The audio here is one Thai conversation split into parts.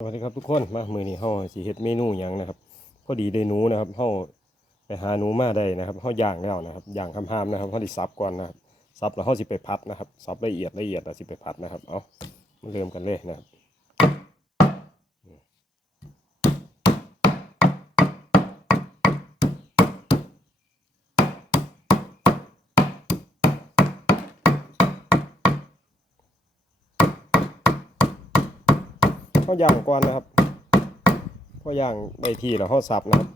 สวัสดีครับทุกคนมามือนี้เฮาสีเฮ็ดเมนูหยังนะครับ พอดีได้หนูนะครับเฮาไปหาหนูมาได้นะครับเฮาย่างแล้วนะครับย่างคำหามนะครับเฮาสิซับก่อนนะครับซับแล้วเฮาสิไปพัดนะครับซับละเอียดละเอียดแล้วสิไปพัดนะครับเอามาเริ่มกันเลยนะครับ เฮาย่างก่อนนะครับพอย่างได้ที่แล้วเฮาสับนะครับ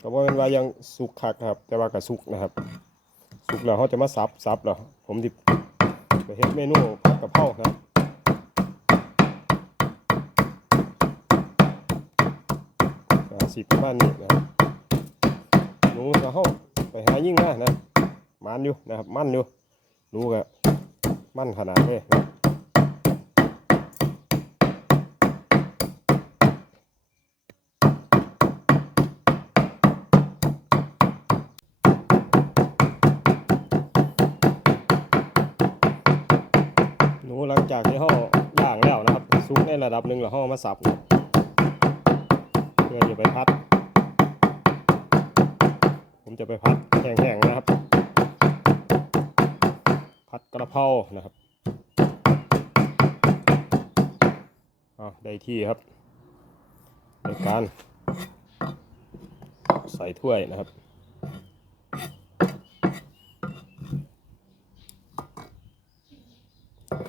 ก็บ่เป็นว่ายังสุกคักครับ แต่ว่าก็สุกนะครับ สุกแล้วเขาจะมาสับสับแล้วผมสิไปเฮ็ดเมนูผัดกะเพราครับสิประมาณนี้นะครับหนูก็เฮาไปหายิ่งมานะมันอยู่นะครับมันอยู่หนูก็มันขนาดเลยนะ หลังจากที่เฮาย่างแล้วนะครับสุกในระดับหนึ่งแล้วเฮาเอมาสับเพื่อจะไปพัด ผมจะไปพัดแห้งๆนะครับ พัดกระเพรานะครับอได้ที่ครับในการใส่ถ้วยนะครับ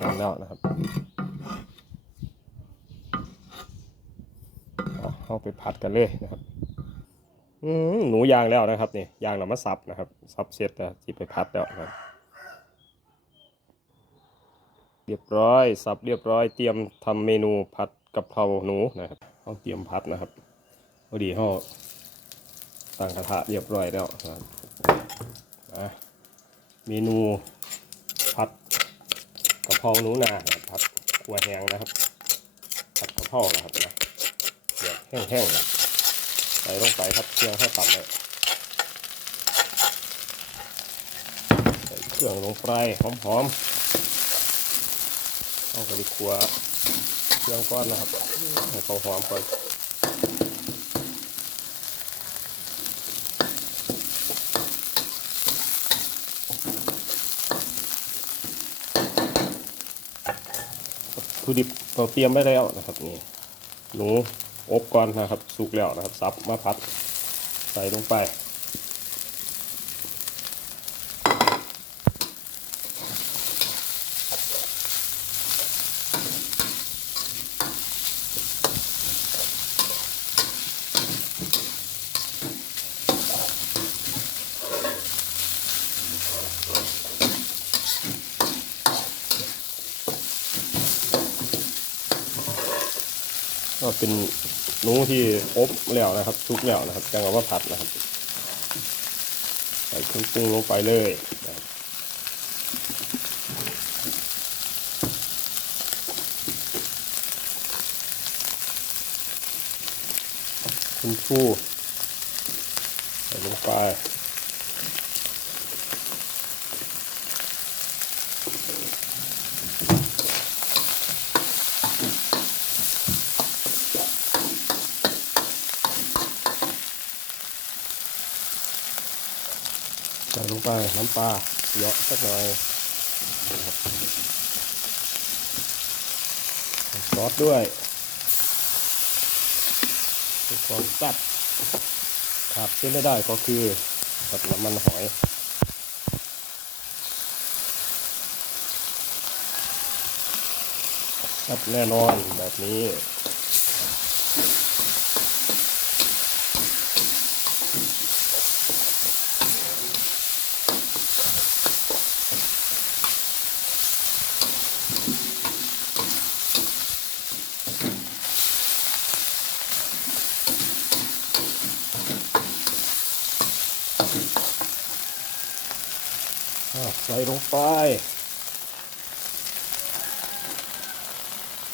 กัน แล้วนะครับเอาไปผัดกันเลยนะครับอืมหนูยางแล้วนะครับนี่ยางแล้วมาสับนะครับสับเสร็จแล้วที่ไปพัดแล้วนะครับเรียบร้อยสับเรียบร้อยเตรียมทำเมนูผัดกะเพราหนูนะครับเอาเตรียมพัดนะครับพอดีเขาตั้งกระทะเรียบร้อยแล้วนะครับอะเมนูผัด กระเพราหนูนานะครับผัดขัวแห้งนะครับผัดกระเพรานะครับนะเดี๋ยวแห้งๆนะใส่ลงไปครับเครื่องให้ตัดเลยใส่เครื่องลงไปหอมๆเอาไปดีครัวเครื่องก้อนนะครับให้เขาหอมก่อน ถุดิบเราเตรียมไว้แล้วนะครับนี่หนูอบก่อนนะครับสุกแล้วนะครับ ซับมาพัด ใส่ลงไป ก็เป็นหนูที่อบแล้วนะครับสุกแล้วนะครับจังเอามาผัดนะครับ ใส่เครื่องปรุงลงไปเลยนะครับคุณฟูใส่ลงไป ใส่ลงไปน้ำปลาเยอะสักหน่อยซอสด้วยคือความแซ่บขาดเส้นไม่ได้ก็คือกับน้ำมันหอยแซ่บแน่นอนแบบนี้ ใส่ลงไป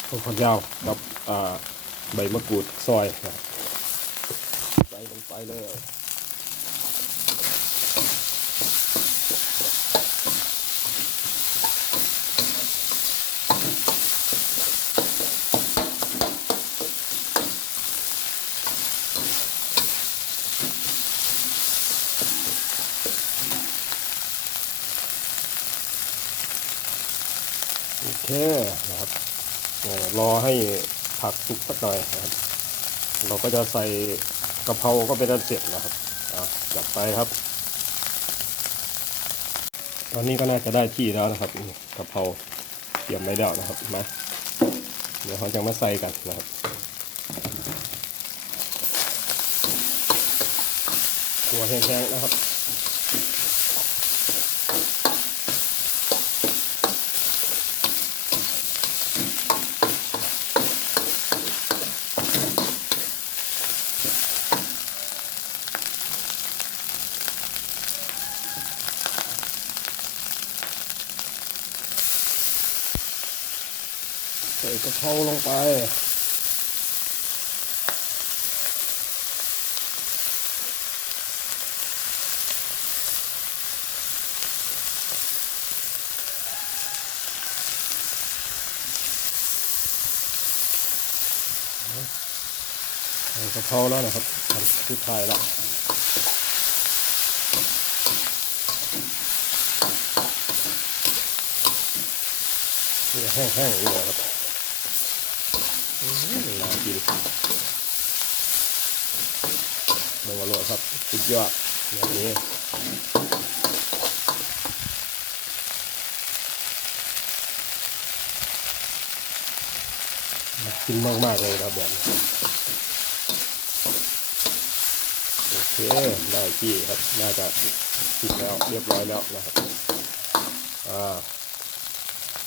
ต้นผักยาวกับใบมะกรูดซอยใส่ลงไปเลย เคนะครับรอให้ผักสุกสักหน่อยนะครับ เราก็จะใส่กะเพราก็เป็นอันเสร็จนะครับอะจัดไปครับ ตอนนี้ก็น่าจะได้ที่แล้วนะครับนี่กะเพราเตรียมไว้แล้วนะครับมาเดี๋ยวเราจะมาใส่กันนะครับตัวแห้งๆนะครับ ส่กระเพราลงไป ใส่กระเพราแล้วนะครับทำสุดท้ายแล้วแห้งๆนี่แหละครับ อื้อน่ากินมาโรยครับสุดยอดแบบนี้น่ากินมากเลยครับแบบนี้โอเคได้ที่ครับ น่าจะสุกแล้วเรียบร้อยแล้วนะครับ อ่า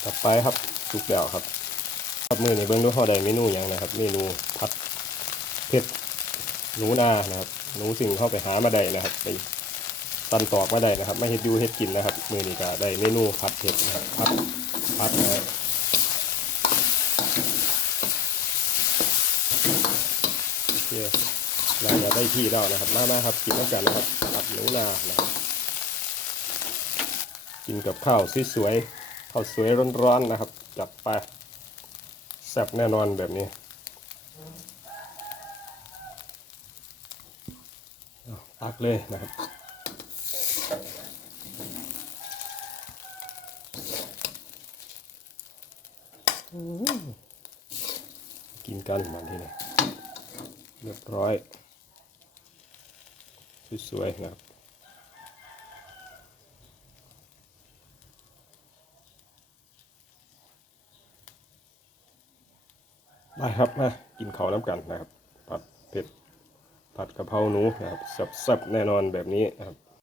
ถัดไปครับสุกแล้วครับ ครับมือในเบื้องดูเขาได้เมนูอย่างนะครับเมนูผัดเผ็ดหนูนานะครับหนูสิ่งเข้าไปหามาได้นะครับ ไปตันตอกมาได้นะครับ ไม่เฮ็ดอยูเฮ็ดกินนะครับ มือนี้ก็ได้เมนูผัดเผ็ดนะครับผัดผัดนะโอเคเราจะได้ที่แล้วนะครับมามาครับกินน้ำกันนะครับผัดหนูนานะครับ กินกับข้าวสวยๆข้าวสวยร้อนๆนะครับ จัดไป แซ่บแน่นอนแบบนี้ตักเลยนะครับกินกันมันทีนี่เรียบร้อย สวยๆนะครับ ได้ครับมากินข้าวน้ำกันนะครับ ผัดเผ็ดผัดกะเพราหนูนะครับแซ่บๆแน่นอนแบบนี้นะครับ